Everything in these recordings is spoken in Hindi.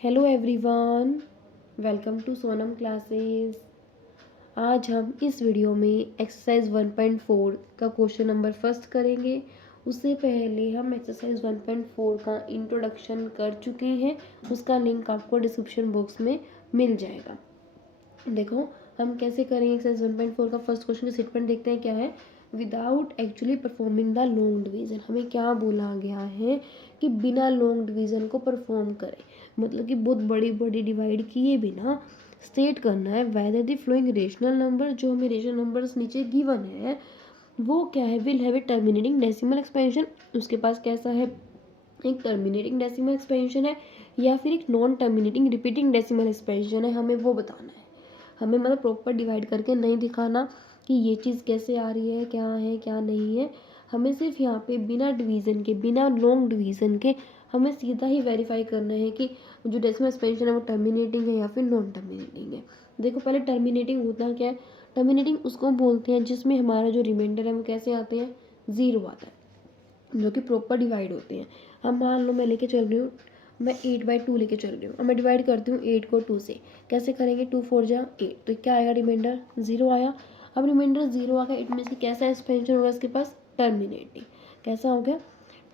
Hello everyone, welcome to Sonam classes. आज हम इस वीडियो में एक्सरसाइज 1.4 का क्वेश्चन नंबर फर्स्ट करेंगे। उससे पहले हम एक्सरसाइज 1.4 का इंट्रोडक्शन कर चुके हैं, उसका लिंक आपको डिस्क्रिप्शन बॉक्स में मिल जाएगा। देखो हम कैसे करेंगे। एक्सरसाइज 1.4 का फर्स्ट क्वेश्चन का स्टेटमेंट देखते हैं क्या है। Without actually performing the long division, हमें क्या बोला गया है कि बिना लॉन्ग डिवीजन को परफॉर्म करें, मतलब कि बहुत बड़ी बड़ी डिवाइड किए बिना स्टेट करना है whether the flowing rational number, जो हमें रेशनल नंबर्स नीचे गिवन है वो क्या है, will have a terminating decimal expansion. उसके पास कैसा है, एक टर्मिनेटिंग डेसिमल एक्सपेंशन है या फिर एक non terminating repeating decimal expansion है, हमें वो बताना है। हमें मतलब प्रॉपर डिवाइड करके नहीं दिखाना कि ये चीज़ कैसे आ रही है क्या नहीं है। हमें सिर्फ यहाँ पे बिना डिवीज़न के, बिना लॉन्ग डिवीज़न के हमें सीधा ही वेरीफाई करना है कि जो डेसिमल एक्सपेंशन है वो टर्मिनेटिंग है या फिर नॉन टर्मिनेटिंग है। देखो पहले टर्मिनेटिंग होता क्या है। टर्मिनेटिंग उसको बोलते हैं जिसमें हमारा जो रिमाइंडर है वो कैसे आते हैं, ज़ीरो आता है, जो कि प्रॉपर डिवाइड होते हैं। हम मान लो मैं लेके चल रही हूँ, मैं 8/2 लेके चल रही हूँ और मैं डिवाइड करती हूँ 8 को 2 से। कैसे करेंगे, 2 4 जा 8, तो क्या आएगा, रिमाइंडर 0 आया। अब रिमाइंडर 0 आ गया, इट मीन्स कि कैसा एक्सपेंशन होगा इसके पास, टर्मिनेटिंग। कैसा हो गया,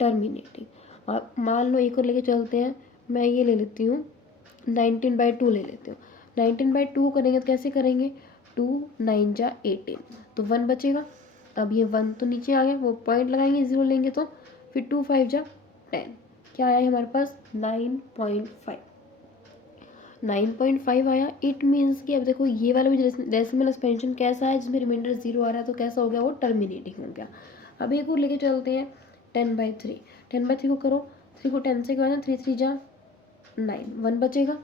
टर्मिनेटिंग। और मान लो एक और लेके चलते हैं, मैं ये ले लेती हूँ 19/2 ले लेती हूँ। 19/2 करेंगे तो कैसे करेंगे, 2 9 जा 18, तो 1 बचेगा। अब ये 1 तो नीचे आ गया, वो पॉइंट लगाएंगे 0 लेंगे तो, फिर 2 5 जा 10, क्या आया हमारे पास 9.5। 9.5 आया। इट मीन्स कि अब देखो ये वाला भी डेसिमल एक्सपेंशन कैसा है जिसमें रिमाइंडर 0 आ रहा है, तो कैसा हो गया, वो टर्मिनेटिंग हो गया। अब एक और लेके चलते हैं 10/3। 10/3 को करो, 3 को 10 से करो, 3 3 जा 9, 1 बचेगा,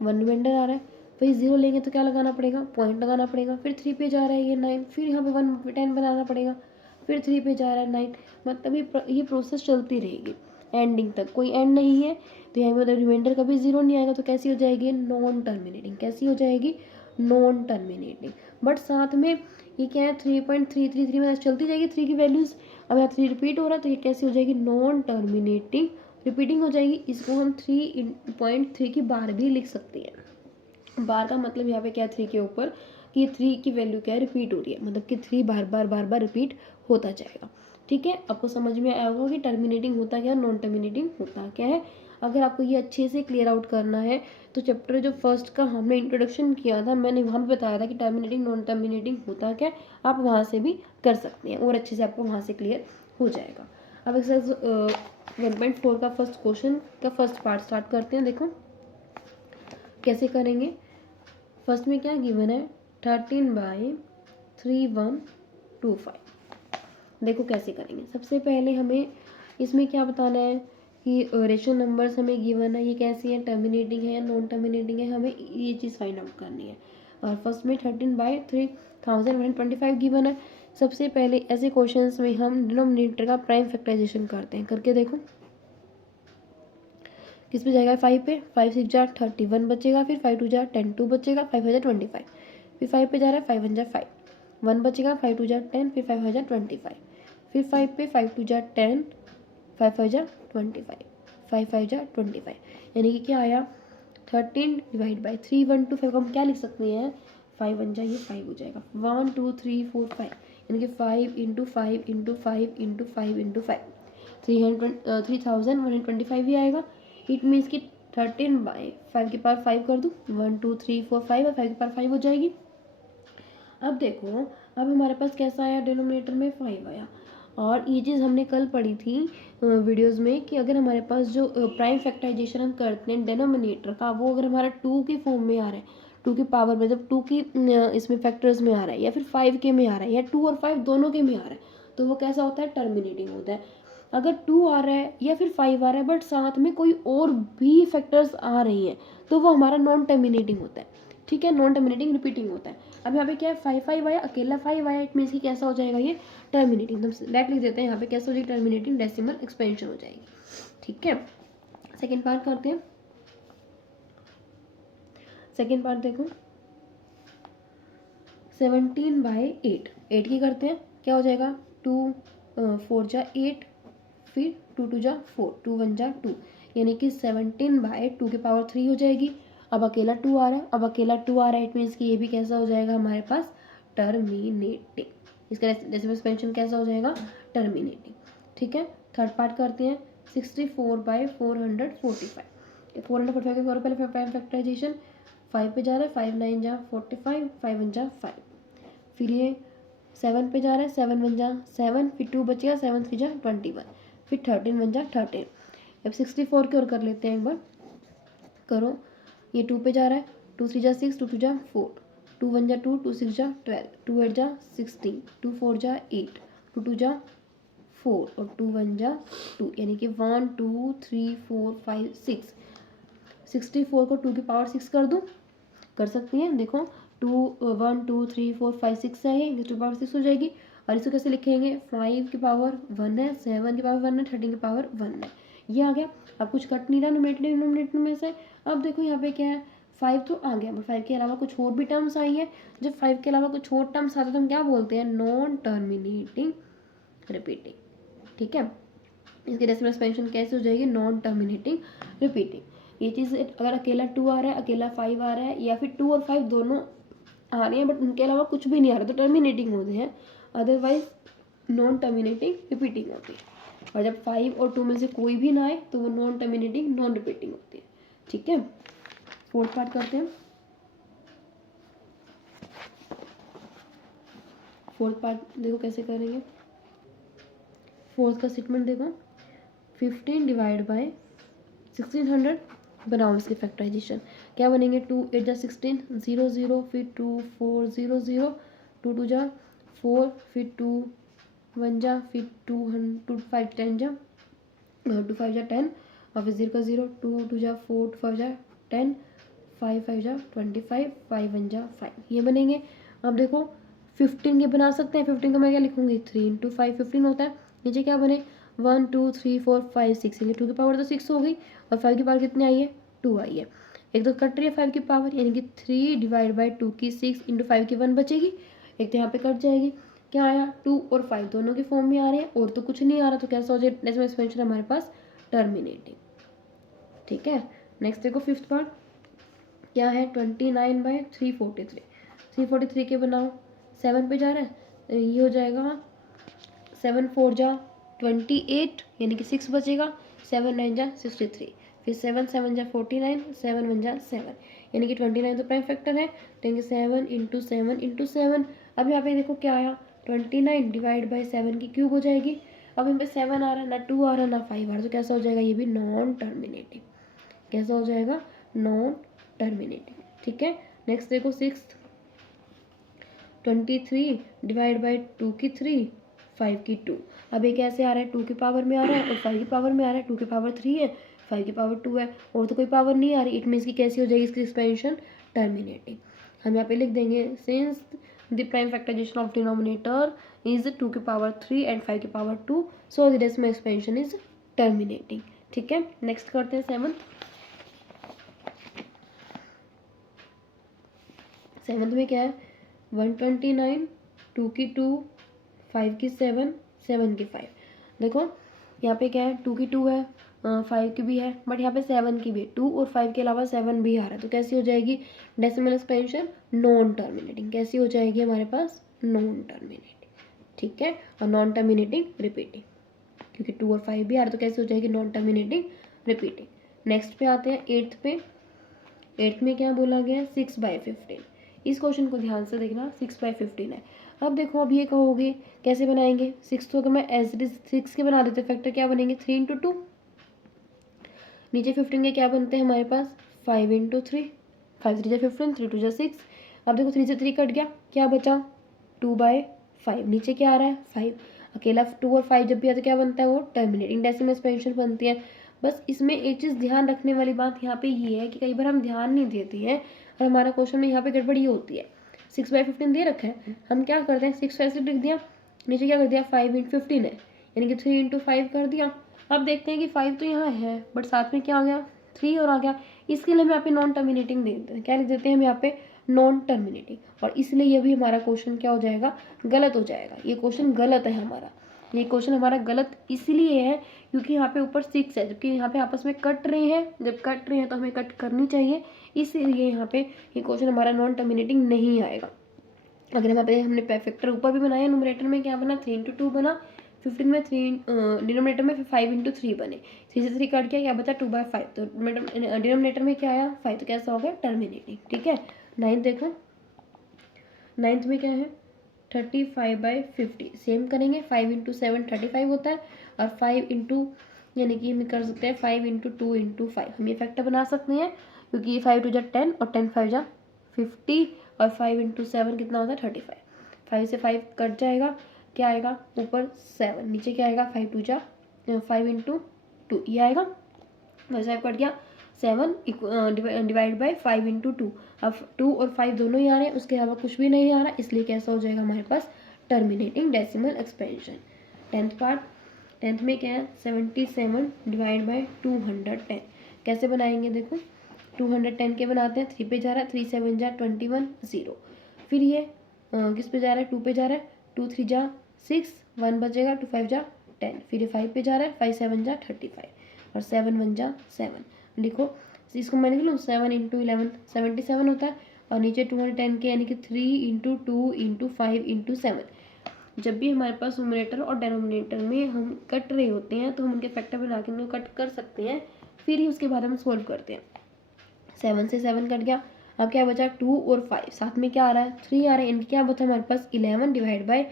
1 रिमाइंडर आ रहा है। फिर 0 लेंगे तो क्या लगाना पड़ेगा, पॉइंट लगाना पड़ेगा। फिर 3 पे जा रहा है ये 9, फिर यहाँ पे 1 10 बनाना पड़ेगा, फिर 3 पे जा रहा है 9। मतलब ये प्रोसेस चलती रहेगी एंडिंग तक, कोई एंड नहीं है। तो यहाँ मतलब रिमाइंडर कभी 0 नहीं आएगा, तो कैसी हो जाएगी, नॉन टर्मिनेटिंग। कैसी हो जाएगी, नॉन टर्मिनेटिंग। बट साथ में ये क्या है, 3.333 में चलती जाएगी 3 की वैल्यूज। अब यहाँ 3 रिपीट हो रहा है, तो ये कैसी हो जाएगी, नॉन टर्मिनेटिंग, रिपीटिंग हो जाएगी। इसको हम 3.3 की बार भी लिख सकते हैं। बार का मतलब यहाँ पे क्या है, 3 के ऊपर कि 3 की वैल्यू क्या है, रिपीट हो रही है, मतलब कि 3 बार रिपीट होता जाएगा। ठीक है, आपको समझ में आया होगा कि टर्मिनेटिंग होता क्या है, नॉन टर्मिनेटिंग होता क्या है। अगर आपको ये अच्छे से क्लियर आउट करना है तो चैप्टर जो फर्स्ट का हमने इंट्रोडक्शन किया था, मैंने वहाँ पे बताया था कि टर्मिनेटिंग नॉन टर्मिनेटिंग होता क्या है, आप वहाँ से भी कर सकते हैं और अच्छे से आपको वहाँ से क्लियर हो जाएगा। अब एक्सरसाइज 1.4 का फर्स्ट क्वेश्चन का फर्स्ट पार्ट स्टार्ट करते हैं। देखो कैसे करेंगे। फर्स्ट में क्या गिवन है, 13/3125। देखो कैसे करेंगे। सबसे पहले हमें इसमें क्या बताना है कि रेशनल नंबर्स हमें गिवन है, ये कैसी है, टर्मिनेटिंग है या नॉन टर्मिनेटिंग है, हमें ये चीज़ फाइंड आउट करनी है। और फर्स्ट में 13/3125 गिवन है। सबसे पहले ऐसे क्वेश्चंस में हम डिनोमिनेटर का प्राइम फैक्टराइजेशन करते हैं। करके देखो किस पे जाएगा, 5 पे, 5 6 जा 31 बचेगा, फिर 5 2 जा 10, 2 बचेगा, 5 5 जा 25, फिर 5 पे जा रहा है, 5 1 जा 5, 1 बचेगा, 5 2 जा 10, फिर 5 5 जा 25, फिर 5 पे 5 2 जा 10, 5 5 जा 25, 5 5 जा 25, यानी कि क्या आया 13/3 को हम क्या लिख सकते हैं, 5 1 जा ये 5 हो जाएगा, 1 2 3 4 5, यानी कि 5 इंटू 5 इंटू 5 इंटू 5 इंटू 5, 3125 ही आएगा। इट मीन्स कि 13/5 के पावर 5 कर दूँ, 1 2 3 4 5 और 5 के पावर 5 हो जाएगी। अब देखो, अब हमारे पास कैसा आया, डिनोमिनेटर में 5 आया। और ये चीज़ हमने कल पढ़ी थी वीडियोस में कि अगर हमारे पास जो प्राइम फैक्टराइजेशन हम करते हैं डिनोमिनेटर का, वो अगर हमारा 2 के फॉर्म में आ रहा है, 2 की पावर में, जब 2 की इसमें फैक्टर्स में आ रहा है, या फिर 5 के में आ रहा है, या 2 और 5 दोनों के में आ रहा है, तो वो कैसा होता है, टर्मिनेटिंग होता है। अगर 2 आ रहा है या फिर 5 आ रहा है बट साथ में कोई और भी फैक्टर्स आ रही हैं, तो वो हमारा नॉन टर्मिनेटिंग होता है। ठीक है, नॉन टर्मिनेटिंग रिपीटिंग होता है। अब यहाँ पे क्या है, 5 5 आया, अकेला 5 आया, इट मीन्स कि कैसा हो जाएगा, ये टर्मिनेटिंग। हम डायरेक्ट लिख देते हैं यहाँ पे, कैसे हो जाएगी, टर्मिनेटिंग डेसिमल एक्सपेंशन हो जाएगी। ठीक है, सेकेंड पार्ट करते हैं। सेकेंड पार्ट देखो, 17/8, 8 की करते हैं, क्या हो जाएगा, 2 4 जा 8, फिर 2 2 जा 4, 2 1 जा 2, यानी कि 17/2 हो जाएगी। अब अकेला 2 आ रहा है, इट मीन्स कि ये भी कैसा हो जाएगा हमारे पास, टर्मिनेटिंग। इसका डेसिमल एक्सपेंशन कैसा हो जाएगा, टर्मिनेटिंग। ठीक है, थर्ड पार्ट करते हैं। 64/445, 445 के फॉर पहले प्राइम फैक्टराइजेशन 5 पे जा रहा है, 5 9 जा 45, 5 1 जा 5, फिर ये 7 पे जा रहा है, 7 1 जा 7, फिर 2 बचेगा, 7 3 जा 21, फिर 13 1 जा 13। अब 64 की ओर कर लेते हैं एक बार, करो। ये 2 पे जा रहा है, 2 3 जा 6, 2 2 जा 4, 2 1 जा 2, 2 6 जा 12, 2 8 जा 16, 2 4 जा 8, 2 2 जा 4 और 2 1 जा 2, यानी कि 1 2 3 4 5 6। 64 को 2 की पावर 6 कर दूँ, कर सकती हैं। देखो 2 1 2 3 4 5 6 है, ये 2 की पावर 6 हो जाएगी। और इसको कैसे लिखेंगे, 5 की पावर 1 है, 7 की पावर 1 है, 13 की पावर 1 है, ये आ गया। अब कुछ कट नहीं रहा न्यूमरेटर में से। अब देखो यहाँ पे क्या है, 5 तो आ गया, बट 5 के अलावा कुछ और भी टर्म्स आई है। जब 5 के अलावा कुछ और टर्म्स आते हैं तो हम क्या बोलते हैं, नॉन टर्मिनेटिंग रिपीटिंग। ठीक है, इसकी डेसिमल एक्सपेंशन कैसे हो जाएगी, नॉन टर्मिनेटिंग रिपीटिंग। ये चीज़ अगर अकेला 2 आ रहा है, अकेला 5 आ रहा है, या फिर 2 और 5 दोनों आ रहे हैं बट उनके अलावा कुछ भी नहीं आ रहा, तो टर्मिनेटिंग होते हैं, अदरवाइज नॉन टर्मिनेटिंग रिपीटिंग होती है। और जब 5 और 2 में से कोई भी ना आए तो वो नॉन टर्मिनेटिंग नॉन रिपीटिंग होती है। ठीक है, फोर्थ पार्ट करते हैं। फोर्थ पार्ट देखो कैसे करेंगे। फोर्थ का स्टेटमेंट देखो, 15 डिवाइड बाय 1600 बनाओ इसके फैक्टराइजेशन। क्या बनेंगे, 2 8 जा 16, 0 0, फिर 2 4 0 0, 2 2 जा 4, फिर 2 1 जा, फिर 2 5 10 जा, 2 5 जा 10, और फिर 0 का 0, 2 2 जा 4, 2 5 जा 10, 5 5 जा 25, 5 1 जा 5, ये बनेंगे। अब देखो 15 के बना सकते हैं, 15 को मैं क्या लिखूंगी, 3 × 5 15 होता है। नीचे क्या बने, 1 2 3 4 5 6, यानी 2 की पावर तो 6 हो गई, और 5 की पावर कितनी आई है, 2 आई है। एक तो कट रही है 5 की पावर, यानी कि 3 डिवाइड बाई 2 की 6 × 5 की 1 बचेगी, एक तो यहाँ पे कट जाएगी। क्या आया, 2 और 5 दोनों के फॉर्म में आ रहे हैं, और तो कुछ नहीं आ रहा, तो कैसा हो जाए, डेसिमल एक्सपेंशन हमारे पास टर्मिनेटिंग। ठीक है, नेक्स्ट देखो फिफ्थ पार्ट क्या है, 29/343, 343 के बनाओ, 7 पे जा रहा है, ये हो जाएगा 7 4 जा 28, यानी कि 6 बचेगा, 7 9 जा 63, फिर 7 7 जा 49, 7 1 जा 7, यानी कि 29 तो प्राइम फैक्टर है, तो 7 × 7 × 7। अब यहाँ पे देखो क्या आया, 29 डिवाइड बाई 7 की क्यूब हो जाएगी। अब यहाँ पे 7 आ रहा है, ना 2 आ रहा है, ना 5 आ रहा है, तो कैसा हो जाएगा, ये भी नॉन टर्मिनेटिंग। कैसा हो जाएगा, नॉन टर्मिनेटिंग। ठीक है, नेक्स्ट देखो सिक्स्थ, 23 डिवाइड बाई 2 की 3, 5 की 2। अब ये कैसे आ रहा है, 2 की पावर में आ रहा है और 5 की पावर में आ रहा है, 2 की पावर 3 है, 5 की पावर 2 है, और तो कोई पावर नहीं आ रही, इट मीन्स की कैसी हो जाएगी इसकी एक्सपेंशन, टर्मिनेटिंग। हम यहाँ पे लिख देंगे, since the prime factorization of denominator is 2 की पावर 3 एंड 5 की power 2, so the decimal expansion is terminating. ठीक है, नेक्स्ट करते हैं सेवन्थ में क्या है, 129, 2 की 2, 5 की 7, 7 की 5। देखो यहाँ पे क्या है, 2 की 2 है, 5 की भी है, बट यहाँ पे 7 की भी है, 2 और 5 के अलावा 7 भी आ रहा है, तो कैसी हो जाएगी डेसिमल एक्सपेंशन, नॉन टर्मिनेटिंग। कैसी हो जाएगी हमारे पास, नॉन टर्मिनेटिंग। ठीक है, और नॉन टर्मिनेटिंग रिपीटिंग, क्योंकि 2 और 5 भी आ रहा है, तो कैसे हो जाएगी, नॉन टर्मिनेटिंग रिपीटिंग। नेक्स्ट पे आते हैं एट्थ पे। एट्थ में क्या बोला गया है, 6/15। इस क्वेश्चन को ध्यान से देखना, 6/15 है। अब देखो, अब ये कहोगे कैसे बनाएंगे, 6 तो अगर मैं एज इट इज 6 के बना देते फैक्टर, क्या बनेंगे, 3 × 2, नीचे 15 के क्या बनते हैं हमारे पास, 5 × 3, 5 3 जा 15, 3 2 जा 6। अब देखो 3 से 3 कट गया, क्या बचा, 2/5, नीचे क्या आ रहा है, 5, अकेला 2 और 5 जब भी आता है क्या बनता है, वो टर्मिनेटिंग डेसिमल एक्सपेंशन बनती है। बस इसमें एक चीज़ ध्यान रखने वाली बात यहाँ पे ये है कि कई बार हम ध्यान नहीं देते हैं, और हमारा क्वेश्चन में यहाँ पे गड़बड़ी होती है। 6/15 दे रखा है, हम क्या करते हैं, 6 ऐसे लिख दिया, नीचे क्या कर दिया, 5 × 15 है, यानी कि 3 × 5 कर दिया। अब देखते हैं कि 5 तो यहाँ है, बट साथ में क्या आ गया, 3 और आ गया, इसके लिए हम यहाँ पे नॉन टर्मिनेटिंग दे देते हैं। क्या लिख देते हैं हम यहाँ पे, नॉन टर्मिनेटिंग, और इसलिए ये भी हमारा क्वेश्चन क्या हो जाएगा, गलत हो जाएगा, ये क्वेश्चन गलत है हमारा। ये क्वेश्चन हमारा गलत इसलिए है क्योंकि यहाँ पे ऊपर 6 है, जबकि यहाँ पे आपस में कट रहे हैं, जब कट रहे हैं तो हमें कट करनी चाहिए, इसीलिए यहाँ पे ये क्वेश्चन हमारा नॉन टर्मिनेटिंग नहीं आएगा। अगर यहाँ पे हमने फैक्टर ऊपर भी बनाया, न्यूमरेटर में क्या बना 3 × 2 बना, 15 में 3, डिनोमिनेटर में 5 × 3 बने, 3 से 3 कट गया, क्या बचा 2/5, तो डिनोमिनेटर में क्या आया 5, तो कैसा हो गया टर्मिनेटिंग। ठीक है, 9th देखो, 9th में क्या है 35/50, सेम करेंगे, 5 × 7 35 होता है, और 5 × यानी कि हम कर सकते हैं 5 × 2 × 5, हम ये फैक्टर बना सकते हैं क्योंकि 5 × 2 = 10 और 10 × 5 = 50, और 5 × 7 कितना होता है 35, 5 से 5 कट जाएगा, क्या आएगा ऊपर 7, नीचे क्या आएगा 5 × 2 ये आएगा, 5 कट गया, 7 डिवाइड बाई 5 × 2, अब 2 और 5 दोनों ही आ रहे हैं, उसके अलावा कुछ भी नहीं आ रहा, इसलिए कैसा हो जाएगा हमारे पास terminating decimal expansion. 10th part, 10th में क्या है 77 डिवाइड बाई 210, कैसे बनाएंगे देखो, 210 के बनाते हैं, 3 पे जा रहा है, 3 7 जा 21 0, फिर ये किस पे जा रहा है 2 पे जा रहा है, 2 3 जा 6, 1 बचेगा, 2 5 जा 10, फिर ये 5 पे जा रहा है, 5 7 जा 35, और 7 1 जा 7, लिखो इसको मैं लिख लूँ 7 × 11 77 होता है, और नीचे 210 के यानी कि 3 × 2 × 5 × 7। जब भी हमारे पास न्यूमरेटर और डिनोमिनेटर में हम कट रहे होते हैं तो हम उनके फैक्टर बना के उनको कट कर सकते हैं, फिर ही उसके बाद हम सोल्व करते हैं। 7 से 7 कट गया, अब क्या बचा 2 और 5, साथ में क्या आ रहा है 3 आ रहा है, इनकी क्या बचा हमारे पास 11 डिवाइड बाई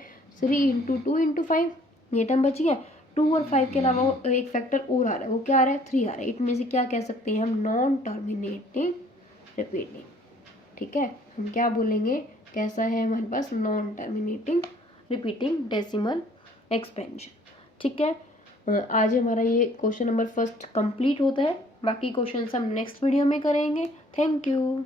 3 × 2 × 5, ये टर्म बची है। 2 और 5 के अलावा एक फैक्टर और आ रहा है, वो क्या आ रहा है 3 आ रहा है, इनमें से क्या कह सकते हैं हम नॉन टर्मिनेटिंग रिपीटिंग। ठीक है, हम क्या बोलेंगे, कैसा है हमारे पास non terminating repeating decimal expansion. ठीक है, आज हमारा ये क्वेश्चन नंबर फर्स्ट कंप्लीट होता है, बाकी क्वेश्चन हम नेक्स्ट वीडियो में करेंगे। Thank you.